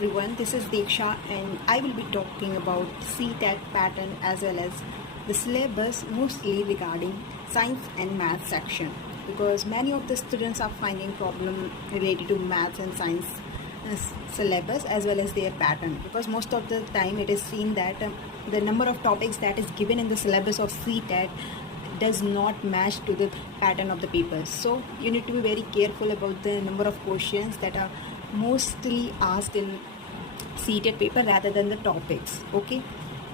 everyone, this is Deksha and I will be talking about CTET pattern as well as the syllabus mostly regarding science and math section, because many of the students are finding problem related to maths and science syllabus as well as their pattern, because most of the time it is seen that the number of topics that is given in the syllabus of CTET does not match to the pattern of the papers. So you need to be very careful about the number of questions that are mostly asked in CTET paper rather than the topics. Okay,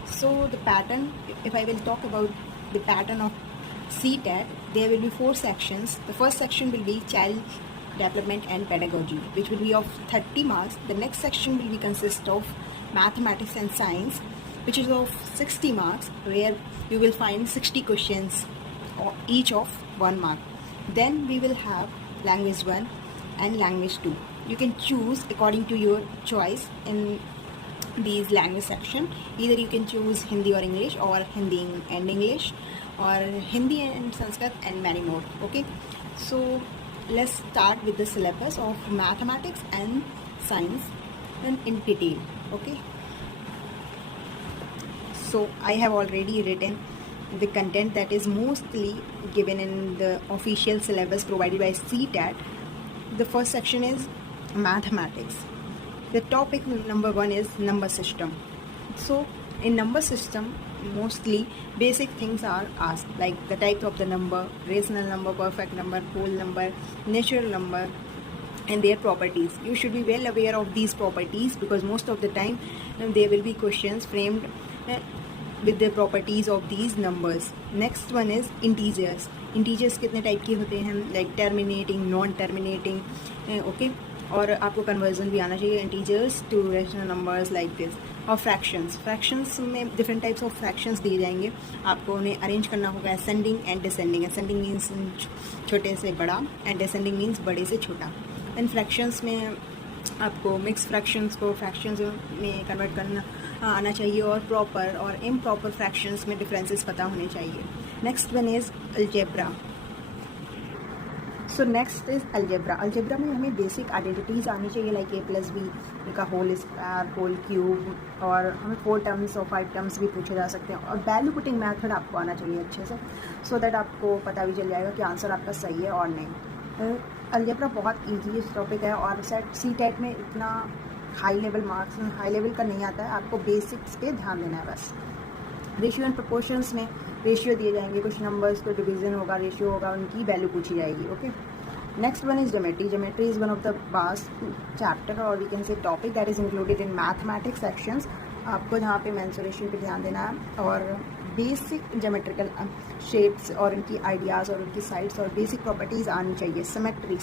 so the pattern, if I will talk about the pattern of CTET, there will be 4 sections. The first section will be child development and pedagogy, which will be of 30 marks. The next section will be consist of mathematics and science, which is of 60 marks, where you will find 60 questions each of 1 mark. Then we will have language 1 and language 2. You can choose according to your choice in these language section. Either you can choose Hindi or English, or Hindi and English, or Hindi and Sanskrit, and many more. Okay, so let's start with the syllabus of mathematics and science in detail. Okay, so I have already written the content that is mostly given in the official syllabus provided by CTET. The first section is mathematics. The topic number 1 is number system. So in number system, mostly basic things are asked, like the type of the number, rational number, perfect number, whole number, natural number, and their properties. You should be well aware of these properties, because most of the time there will be questions framed with the properties of these numbers. Next one is integers. Integers कितने type के होते हैं, like terminating, non terminating, okay, और आपको conversion भी आना चाहिए integers to rational numbers like this. और फ्रैक्शंस में डिफरेंट टाइप्स ऑफ फ्रैक्शंस दिए जाएंगे, आपको उन्हें अरेंज करना होगा ascending and descending. Ascending means छोटे से बड़ा एंड डिसेंडिंग मीन्स बड़े से छोटा. एंड फ्रैक्शंस में आपको मिक्स फ्रैक्शंस को फ्रैक्शंस में कन्वर्ट करना आना चाहिए, और प्रॉपर और इम्प्रॉपर फ्रैक्शंस में डिफरेंसेस पता होने चाहिए. Next one is algebra. So next is algebra. Algebra में हमें बेसिक आइडेंटिटीज़ आनी चाहिए, लाइक a+b का होल स्क्वायर, होल क्यूब, और हमें 4 टर्म्स और 5 टर्म्स भी पूछे जा सकते हैं. और वैल्यू पुटिंग मेथड आपको आना चाहिए अच्छे से, सो दैट आपको पता भी चल जाएगा कि आंसर आपका सही है और नहीं. अलजेब्रा बहुत ईजी टॉपिक है, और CTET में इतना high level marks high level का नहीं आता है, आपको बेसिक्स पे ध्यान देना है बस. रेशियो एंड प्रोपोर्शंस में रेशियो दिए जाएंगे, कुछ नंबर्स को डिवीजन होगा, रेशियो होगा, उनकी वैल्यू पूछी जाएगी. Okay, next one is geometry. Geometry is one of the vast chapter, और we can say topic that is included in mathematics sections. आपको जहाँ पे मेंसुरेशन पे ध्यान देना है, और बेसिक ज्योमेट्रिकल शेप्स और इनकी आइडियाज़ और उनकी साइड्स और बेसिक प्रॉपर्टीज़ आनी चाहिए. सिमेट्री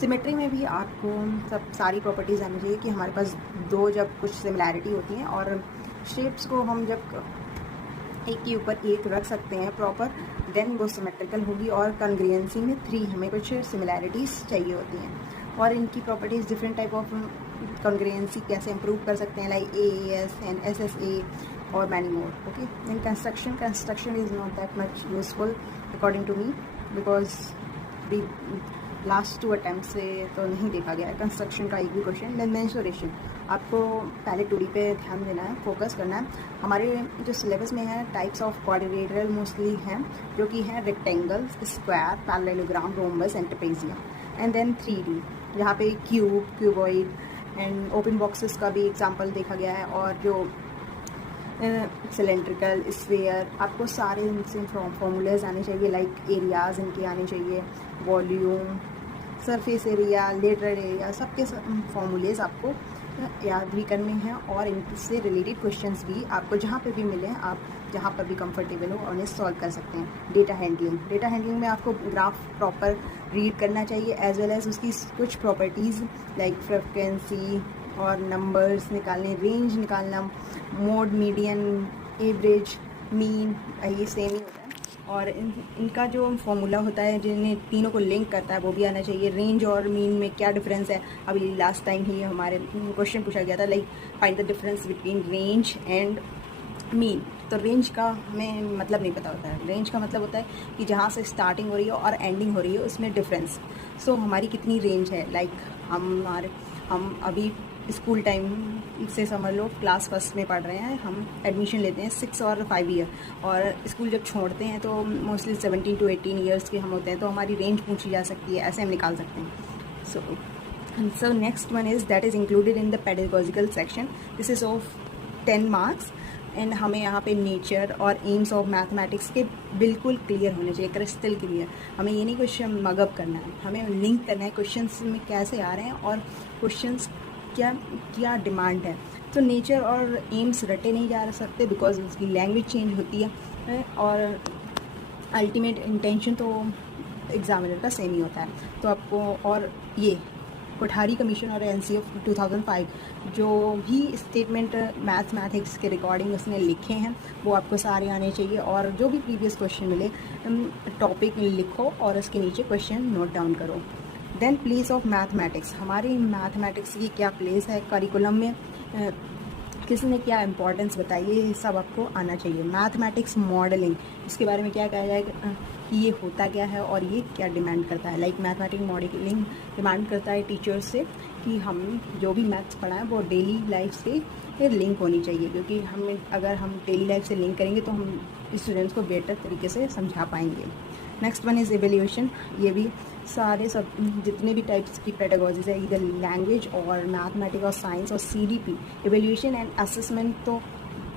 सिमेट्री में भी आपको सब सारी प्रॉपर्टीज़ आनी चाहिए, कि हमारे पास 2 जब कुछ सिमिलैरिटी होती हैं, और शेप्स को हम जब एक के ऊपर एक रख सकते हैं प्रॉपर, देन वो सिमेट्रिकल होगी. और कॉन्ग्रुएंसी में 3 हमें कुछ सिमिलैरिटीज़ चाहिए होती हैं, और इनकी properties different type of congruency कैसे इंप्रूव कर सकते हैं, लाइक AAS एंड SSA और many more. Okay, in construction is not that much useful according to me, because we last 2 attempt से तो नहीं देखा गया है कंस्ट्रक्शन का एक भी क्वेश्चन. देन मेंसुरेशन, आपको पहले 2D पे ध्यान देना है, फोकस करना है. हमारे जो सिलेबस में है टाइप्स ऑफ क्वाड्रिलेटरल मोस्टली हैं, जो कि हैं rectangle, square, parallelogram, rhombus and trapezium. And then 3D, जहाँ पे cube, cuboid and open boxes का भी एग्जाम्पल देखा गया है, और जो सिलेंड्रिकल, स्फीयर, आपको सारे इनसे फॉर्मूलाज आने चाहिए, लाइक एरियाज़ इनके आने चाहिए, volume, surface area, lateral area, सबके फॉर्मूलेज आपको याद भी करने हैं, और इनसे रिलेटेड क्वेश्चंस भी आपको जहाँ पे भी मिले आप जहाँ पर भी कंफर्टेबल हो उन्हें सॉल्व कर सकते हैं. डेटा हैंडलिंग में आपको ग्राफ प्रॉपर रीड करना चाहिए, एज वेल एज उसकी कुछ प्रॉपर्टीज़ लाइक फ्रीक्वेंसी और नंबर्स निकालने, रेंज निकालना, मोड, मीडियन, एवरेज, मीन, ये सेम ही होता है. और इनका जो फॉर्मूला होता है जिन्हें तीनों को लिंक करता है वो भी आना चाहिए. रेंज और मीन में क्या डिफरेंस है, अभी लास्ट टाइम ही हमारे क्वेश्चन पूछा गया था, like find the difference between range and mean. तो रेंज का हमें मतलब नहीं पता होता है. रेंज का मतलब होता है कि जहाँ से स्टार्टिंग हो रही हो और एंडिंग हो रही हो उसमें डिफरेंस. सो हमारी कितनी रेंज है, लाइक हम अभी स्कूल टाइम से समझ लो क्लास फर्स्ट में पढ़ रहे हैं, हम एडमिशन लेते हैं 6 और 5 ईयर, और स्कूल जब छोड़ते हैं तो मोस्टली 17 to 18 ईयर्स के हम होते हैं, तो हमारी रेंज पूछी जा सकती है, ऐसे हम निकाल सकते हैं. So next one is that is included in the pedagogical section. This is of 10 marks. And हमें यहाँ पे नेचर और एम्स ऑफ मैथमेटिक्स के बिल्कुल क्लियर होने चाहिए, क्रिस्टल क्लियर. हमें ये नहीं क्वेश्चन मगअप करना है, हमें लिंक करना है क्वेश्चंस में कैसे आ रहे हैं और क्वेश्चंस क्या डिमांड है. तो नेचर और एम्स रटे नहीं जा सकते बिकॉज उसकी लैंग्वेज चेंज होती है, और अल्टीमेट इंटेंशन तो एग्जामिनर का सेम ही होता है. तो आपको, और ये कोठारी कमीशन और एनसी ऑफ 2005 जो भी स्टेटमेंट मैथमेटिक्स के रिकॉर्डिंग उसने लिखे हैं वो आपको सारे आने चाहिए, और जो भी प्रीवियस क्वेश्चन मिले टॉपिक लिखो और उसके नीचे क्वेश्चन नोट डाउन करो. देन प्लेस ऑफ मैथमेटिक्स, हमारी मैथमेटिक्स की क्या प्लेस है करिकुलम में, किसने क्या इंपॉर्टेंस बताई, ये सब आपको आना चाहिए. मैथमेटिक्स मॉडलिंग, इसके बारे में क्या कहा जाएगा कि ये होता क्या है और ये क्या डिमांड करता है. लाइक मैथमेटिक्स मॉडलिंग डिमांड करता है टीचर्स से कि हम जो भी मैथ्स पढ़ाएं वो डेली लाइफ से लिंक होनी चाहिए, क्योंकि अगर हम डेली लाइफ से लिंक करेंगे तो हम स्टूडेंट्स को बेटर तरीके से समझा पाएंगे. Next one is evaluation. ये भी सारे सब जितने भी टाइप्स की पेडागोजीज है, इधर लैंग्वेज और मैथमेटिक्स और साइंस और CDP, एवेल्यूएशन एंड असेसमेंट तो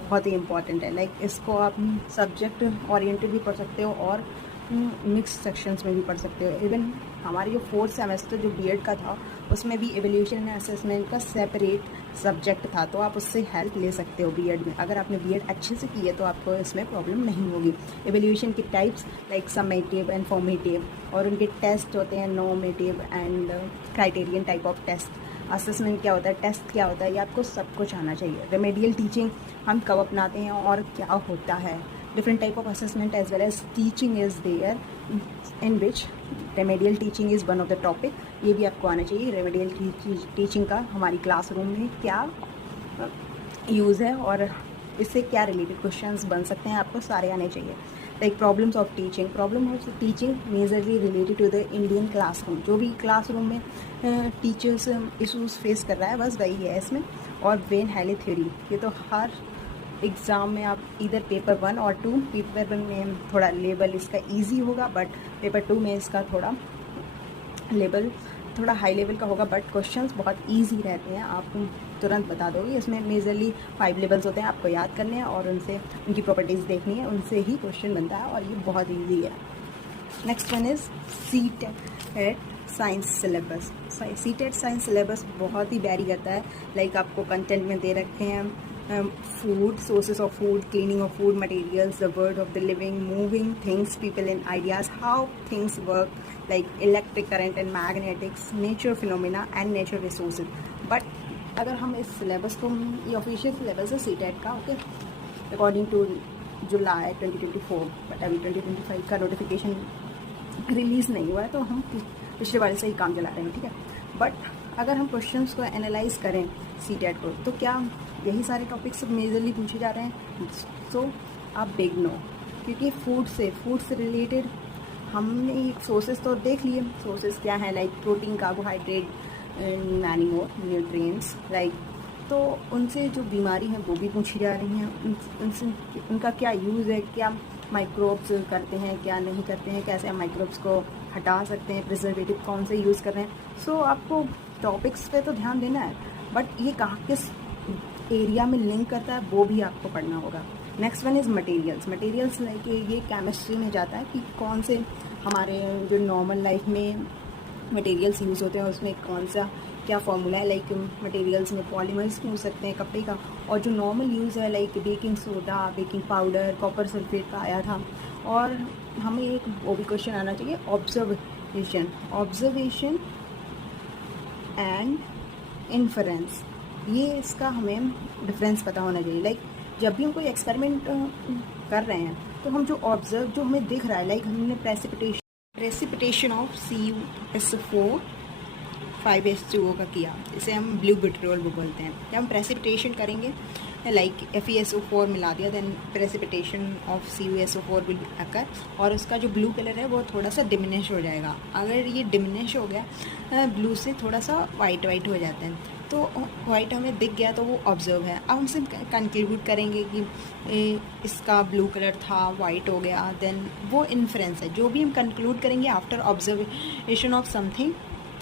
बहुत ही इंपॉर्टेंट है. लाइक इसको आप सब्जेक्ट ओरिएंटेड भी पढ़ सकते हो और मिक्स सेक्शंस में भी पढ़ सकते हो. इवन हमारी जो 4th सेमेस्टर जो बीएड का था उसमें भी एवेल्यूएशन एंड असेसमेंट का सेपरेट सब्जेक्ट था, तो आप उससे हेल्प ले सकते हो बीएड में. अगर आपने बीएड अच्छे से की है तो आपको इसमें प्रॉब्लम नहीं होगी. एवेल्यूएशन के types like summative and formative, और उनके टेस्ट होते हैं normative and criterion type of test. Assessment क्या होता है, टेस्ट क्या होता है, ये आपको सब कुछ आना चाहिए. रेमेडियल टीचिंग हम कब अपनाते हैं और क्या होता है. Different type of assessment as well as teaching is there, in which remedial teaching is one of the topic. ये भी आपको आना चाहिए. रेमेडियल टीचिंग का हमारी क्लासरूम में क्या यूज़ है और इससे क्या रिलेटेड क्वेश्चंस बन सकते हैं, आपको सारे आने चाहिए. Like problems of teaching, problem of teaching majorly related to the Indian classroom. जो भी क्लासरूम में टीचर्स इशूज़ फेस कर रहा है बस वही है इसमें. और वेन हैली थ्योरी, ये तो हर एग्ज़ाम में आप इधर पेपर 1 और 2, पेपर 1 में थोड़ा लेवल इसका इजी होगा, बट पेपर 2 में इसका थोड़ा लेवल थोड़ा हाई लेवल का होगा, बट क्वेश्चंस बहुत इजी रहते हैं, आप तुरंत बता दोगे. इसमें मेजरली 5 लेवल्स होते हैं, आपको याद करने हैं और उनसे उनकी प्रॉपर्टीज़ देखनी है, उनसे ही क्वेश्चन बनता है और ये बहुत ईजी है. Next one is CTET science syllabus. CTET science syllabus बहुत ही वेरी करता है. लाइक आपको कंटेंट में दे रखे हैं food, sources of food, cleaning of food materials, the world of the living, moving things, people and ideas, how things work, like electric current and magnetics, nature phenomena and nature resources. But अगर हम इस syllabus को, ये official syllabus है CTET का, okay, according to July 2024, but अभी 2025 का notification release नहीं हुआ है, तो हम पिछले वाले से ही काम चला रहे हैं, ठीक है. बट अगर हम क्वेश्चंस को एनालाइज करें CTET को, तो क्या यही सारे टॉपिक्स मेजरली पूछे जा रहे हैं. सो आप बिग नो, क्योंकि फूड से रिलेटेड हमने सोर्सेज तो देख लिए. सोर्सेज क्या है, like protein, carbohydrate, many more nutrients, like तो उनसे जो बीमारी है वो भी पूछी जा रही हैं. उनसे उनका क्या यूज़ है, क्या माइक्रोब्स करते हैं, क्या नहीं करते हैं, कैसे हम माइक्रोब्स को हटा सकते हैं, प्रिजर्वेटिव कौन से यूज़ कर रहे हैं. सो आपको टॉपिक्स पे तो ध्यान देना है, बट ये कहाँ किस एरिया में लिंक करता है वो भी आपको पढ़ना होगा. Next one is materials like ये केमिस्ट्री में जाता है कि कौन से हमारे जो नॉर्मल लाइफ में मटेरियल्स यूज़ होते हैं उसमें कौन सा क्या फॉर्मूला है. लाइक मटेरियल्स में पॉलीमर्स यूज़ सकते हैं कपड़े का, और जो नॉर्मल यूज़ है like baking soda, baking powder, copper sulphate का आया था. और हमें एक वो भी क्वेश्चन आना चाहिए, ऑब्जर्वेशन एंड इन्फरेंस. ये इसका हमें डिफरेंस पता होना चाहिए. लाइक जब भी हम कोई एक्सपेरिमेंट कर रहे हैं तो हम जो ऑब्जर्व जो हमें दिख रहा है, लाइक हमने प्रेसिपिटेशन ऑफ CuSO4 5H2O का किया, इसे हम ब्लू विट्रियोल बोलते हैं. जब हम प्रेसिपिटेशन करेंगे लाइक FeSO4 मिला दिया, then precipitation of CuSO4 will occur, और उसका जो ब्लू कलर है वो थोड़ा सा डिमिनिश हो जाएगा। अगर ये डिमिनिश हो गया ब्लू से थोड़ा सा वाइट हो जाता है, तो वाइट हमें दिख गया तो वो ऑब्जर्व है। अब हम सिर्फ कंक्लूड करेंगे कि इसका ब्लू कलर था, वाइट हो गया, देन वो इन्फ्रेंस है। जो भी हम कंक्लूड करेंगे आफ्टर ऑब्जर्वेशन ऑफ समथिंग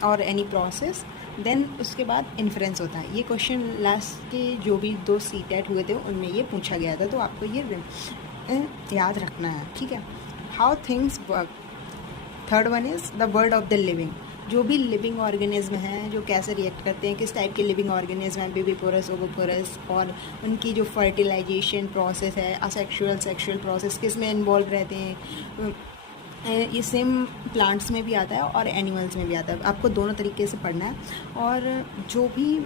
और एनी प्रोसेस, देन उसके बाद इन्फ्रेंस होता है। ये क्वेश्चन लास्ट के जो भी 2 CTET हुए थे उनमें ये पूछा गया था, तो आपको ये याद रखना है, ठीक है। How things work. Third one is the word of the living. जो भी लिविंग ऑर्गेनिज्म हैं, जो कैसे रिएक्ट करते हैं, किस टाइप के लिविंग ऑर्गेनिज्म हैं, बेबीपोरस, ओविपोरस, और उनकी जो फर्टिलाइजेशन प्रोसेस है, असेक्सुअल, सेक्सुअल प्रोसेस किस में इन्वॉल्व रहते हैं, ये सेम प्लांट्स में भी आता है और एनिमल्स में भी आता है। आपको दोनों तरीके से पढ़ना है, और जो भी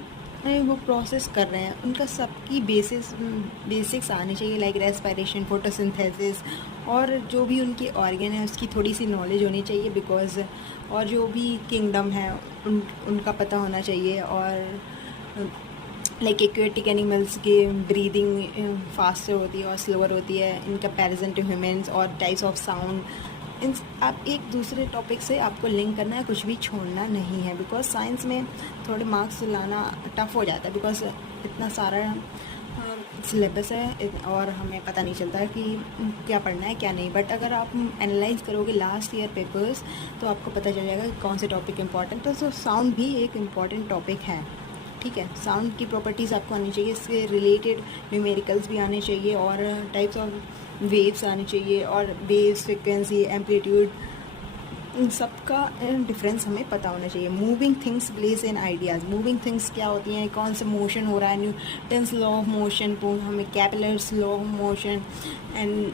वो प्रोसेस कर रहे हैं उनका सबकी बेसिक्स आनी चाहिए, लाइक रेस्पिरेशन, फोटोसिंथेसिस, और जो भी उनके ऑर्गन है उसकी थोड़ी सी नॉलेज होनी चाहिए, बिकॉज और जो भी किंगडम है उनका पता होना चाहिए, और लाइक एक्वेटिक एनिमल्स की ब्रीदिंग फास्टर होती है और स्लोअर होती है इन कंपैरिजन टू ह्यूमन्स, और टाइप्स ऑफ साउंड। आप एक दूसरे टॉपिक से आपको लिंक करना है, कुछ भी छोड़ना नहीं है, बिकॉज साइंस में थोड़े मार्क्स लाना टफ हो जाता है, बिकॉज इतना सारा सिलेबस है और हमें पता नहीं चलता है कि क्या पढ़ना है क्या नहीं। बट अगर आप एनालाइज करोगे लास्ट ईयर पेपर्स तो आपको पता चल जाएगा कि कौन से टॉपिक इंपॉर्टेंट है। तो साउंड भी एक इम्पॉर्टेंट टॉपिक है, ठीक है। साउंड की प्रॉपर्टीज़ आपको आनी चाहिए, इससे रिलेटेड न्यूमेरिकल्स भी आने चाहिए, और टाइप्स ऑफ वेव्स आनी चाहिए, और वेव्स, फ्रिक्वेंसी, एम्पलीट्यूड, इन सब का डिफरेंस हमें पता होना चाहिए। Moving things place in ideas. Moving things क्या होती हैं, कौन सा मोशन हो रहा है, न्यूटन्स लॉ ऑफ मोशन, हमें कैपिलर्स लॉ ऑफ मोशन, एंड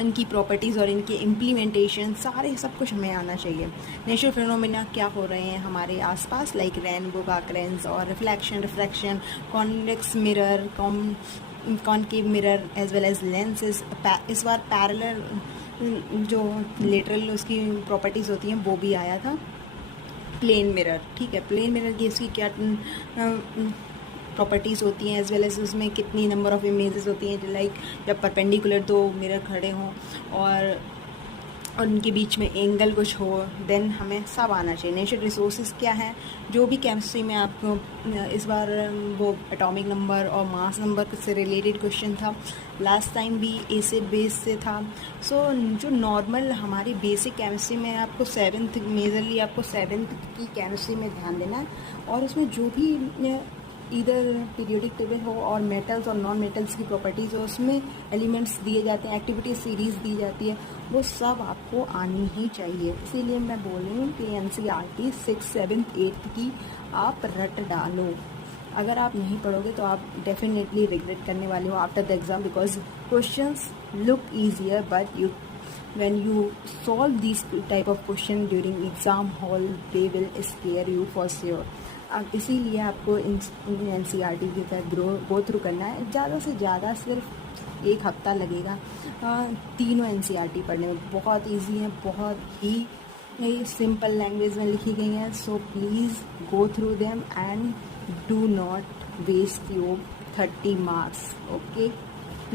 इनकी प्रॉपर्टीज़ और इनके इम्प्लीमेंटेशन, सारे सब कुछ हमें आना चाहिए। नेचुरल फिनोमेना क्या हो रहे हैं हमारे आसपास, लाइक रेनबो अकरेंस और reflection, refraction, convex mirror, concave mirror as well as lenses. इस बार पैरेलल जो लेटरल उसकी प्रॉपर्टीज़ होती हैं वो भी आया था। प्लेन मिरर, ठीक है, प्लेन मिरर की इसकी क्या प्रॉपर्टीज़ होती हैं, एज वेल एज उसमें कितनी नंबर ऑफ इमेजेस होती हैं, लाइक जब परपेंडिकुलर 2 मिरर खड़े हों और उनके बीच में एंगल कुछ हो, देन हमें सब आना चाहिए। नेचुरल रिसोर्सेज क्या है, जो भी केमिस्ट्री में आपको इस बार वो एटॉमिक नंबर और मास नंबर से रिलेटेड क्वेश्चन था, लास्ट टाइम भी एसिड बेस से था। सो जो नॉर्मल हमारी बेसिक केमिस्ट्री में आपको 7th मेजरली आपको 7th की केमिस्ट्री में ध्यान देना है, और उसमें जो भी इधर पीरियोडिक टेबल हो और मेटल्स और नॉन मेटल्स की प्रॉपर्टीज़ हो, उसमें एलिमेंट्स दिए जाते हैं, एक्टिविटी सीरीज़ दी जाती है, वो सब आपको आनी ही चाहिए। इसीलिए मैं बोल रही हूँ कि NCERT 6th, 7th, 8th की आप रट डालो। अगर आप नहीं पढ़ोगे तो आप डेफिनेटली रिग्रेट करने वाले हो after the exam, because questions look easier but when you solve these type of question during exam hall, they will scare you for sure। अब इसीलिए आपको इन NCERT के तहत गो थ्रू करना है। ज़्यादा से ज़्यादा सिर्फ 1 हफ्ता लगेगा तीनों NCERT पढ़ने में। बहुत इजी है, बहुत ही सिंपल लैंग्वेज में लिखी गई हैं। So please go through them and do not waste your 30 marks, okay.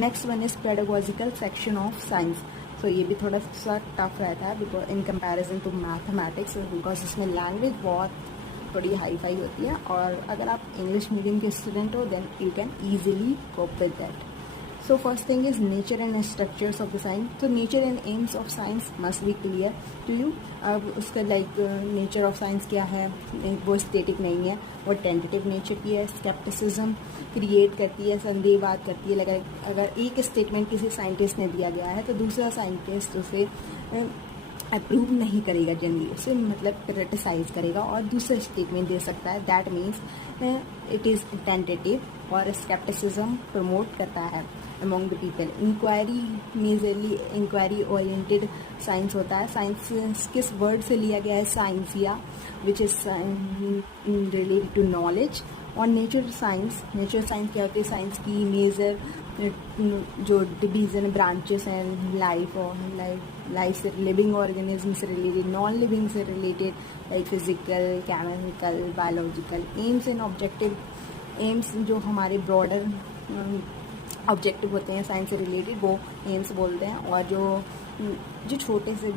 Next one is pedagogical section of science. तो ये भी थोड़ा सा टफ रहता है because in comparison to mathematics, because इसमें लैंग्वेज बहुत थोड़ी हाई फाई होती है, और अगर आप इंग्लिश मीडियम के स्टूडेंट हो then you can easily cope with that. So first thing is nature and structures of the science. तो nature and aims of science must be clear to you. अब उसका लाइक नेचर ऑफ साइंस क्या है, वो static नहीं है, वो tentative nature की है, स्केप्टिसिज्म क्रिएट करती है, संदेहवाद करती है। अगर एक स्टेटमेंट किसी साइंटिस्ट ने दिया गया है तो दूसरा साइंटिस्ट उसे अप्रूव नहीं करेगा, जनरली उसे मतलब क्रिटिसाइज करेगा और दूसरा स्टेटमेंट दे सकता है। That means it is tentative, और स्केप्टिसिज्म प्रमोट करता है among the people. Inquiry majorly inquiry oriented science होता है। साइंस किस वर्ड से लिया गया है, साइंसिया, which is related to knowledge. और नेचर साइंस क्या होती है, साइंस की मेजर जो डिवीज़न ब्रांचेस हैं, लाइफ से, लिविंग ऑर्गेनिज्म से रिलेटेड, नॉन लिविंग से related, like physical, chemical, biological. Aims and objective. Aims जो हमारे ब्रॉडर ऑब्जेक्टिव होते हैं साइंस से रिलेटेड वो एम्स बोलते हैं, और जो छोटे से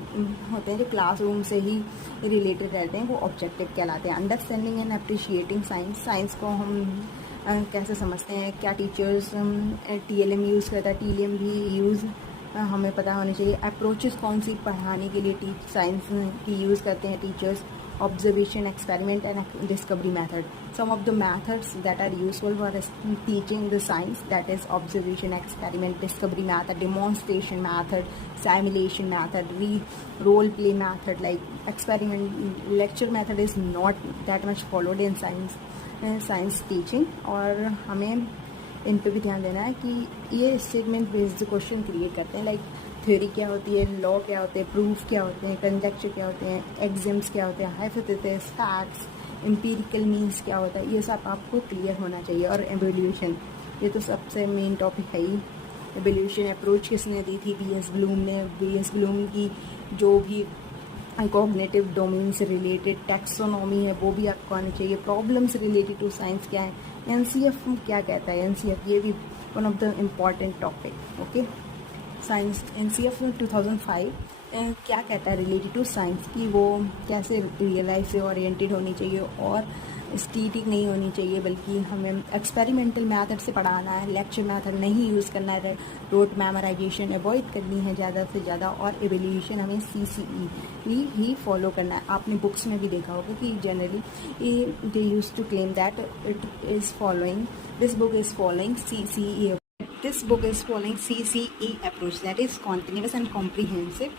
होते हैं जो क्लासरूम से ही रिलेटेड रहते हैं वो ऑब्जेक्टिव कहलाते हैं। Understanding and appreciating science, science को हम कैसे समझते हैं, क्या टीचर्स TLM यूज़ करता है, TLM भी यूज़ हमें पता होनी चाहिए। अप्रोचेस कौन सी पढ़ाने के लिए साइंस की यूज़ करते हैं teachers, observation, experiment and discovery method. Some of the methods that are useful for teaching the science, that is observation, experiment, discovery method, demonstration method, simulation method, role play method. Like experiment lecture method is not that much followed in science teaching, और हमें इन पे भी ध्यान देना है कि ये statement based question create करते हैं। लाइक थ्योरी क्या होती है, लॉ क्या होते हैं, प्रूफ क्या होते हैं, कंजक्चर क्या होते हैं, एग्जाम्स क्या होते हैं, हाइपोथेसिस, फैक्ट्स, एम्पिरिकल मीन्स क्या होता है, ये सब आपको क्लियर होना चाहिए। और एवोल्यूशन, ये तो सबसे मेन टॉपिक है ही। एवोल्यूशन अप्रोच किसने दी थी? BS ब्लूम ने। BS ब्लूम की जो भी कॉग्निटिव डोमेन से रिलेटेड टैक्सोनॉमी है वो भी आपको आनी चाहिए। प्रॉब्लम्स रिलेटेड टू साइंस क्या है, NCF क्या कहता है, NCF ये भी one of the important topic. Okay, science NCF 2005 क्या कहता है रिलेटेड टू साइंस की, वो कैसे रियल लाइफ से ओरिएंटेड होनी चाहिए और स्टैटिक नहीं होनी चाहिए, बल्कि हमें एक्सपेरिमेंटल मेथड से पढ़ाना है, लेक्चर मेथड नहीं यूज़ करना है, रोट मेमोराइजेशन अवॉइड करनी है ज़्यादा से ज़्यादा, और एवोल्यूशन हमें CCE ही फॉलो करना है। आपने बुक्स में भी देखा होगा कि generally they use to claim that it is following, this book is following CCE, this book is following CCE approach, that is continuous and comprehensive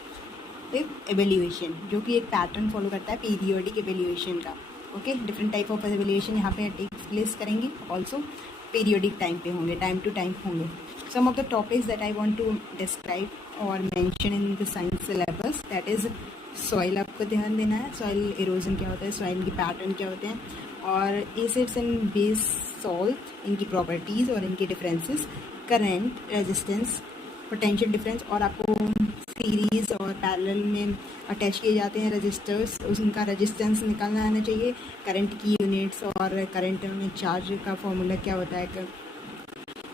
evaluation, जो कि एक पैटर्न फॉलो करता है पीरियोडिक एवेल्यूएशन का। Okay, different type of evaluation यहाँ पे take place करेंगे, also periodic time पे होंगे, टाइम टू टाइम होंगे। Some of the topics that I want to describe और mention in the science syllabus, that is soil, आपको ध्यान देना है, सॉइल इरोजन क्या होता है, सॉइल की पैटर्न क्या होते हैं, और एसिड्स एंड बेस सॉल्ट, इनकी प्रॉपर्टीज़ और इनके differences, current, resistance, potential difference, और आपको सीरीज़ और पैरेलल में अटैच किए जाते हैं रजिस्टर्स, उनका रेजिस्टेंस निकालना आना चाहिए, करंट की यूनिट्स और करंट में चार्ज का फॉर्मूला क्या होता है,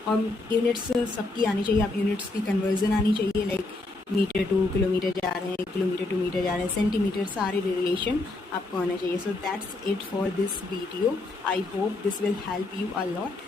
और यूनिट्स सबकी आनी चाहिए, आप यूनिट्स की कन्वर्जन आनी चाहिए, लाइक मीटर टू किलोमीटर जा रहे हैं, किलोमीटर टू मीटर जा रहे हैं, सेंटीमीटर, सारे रिलेशन आपको आना चाहिए। So that's it for this video, I hope this will help you a lot.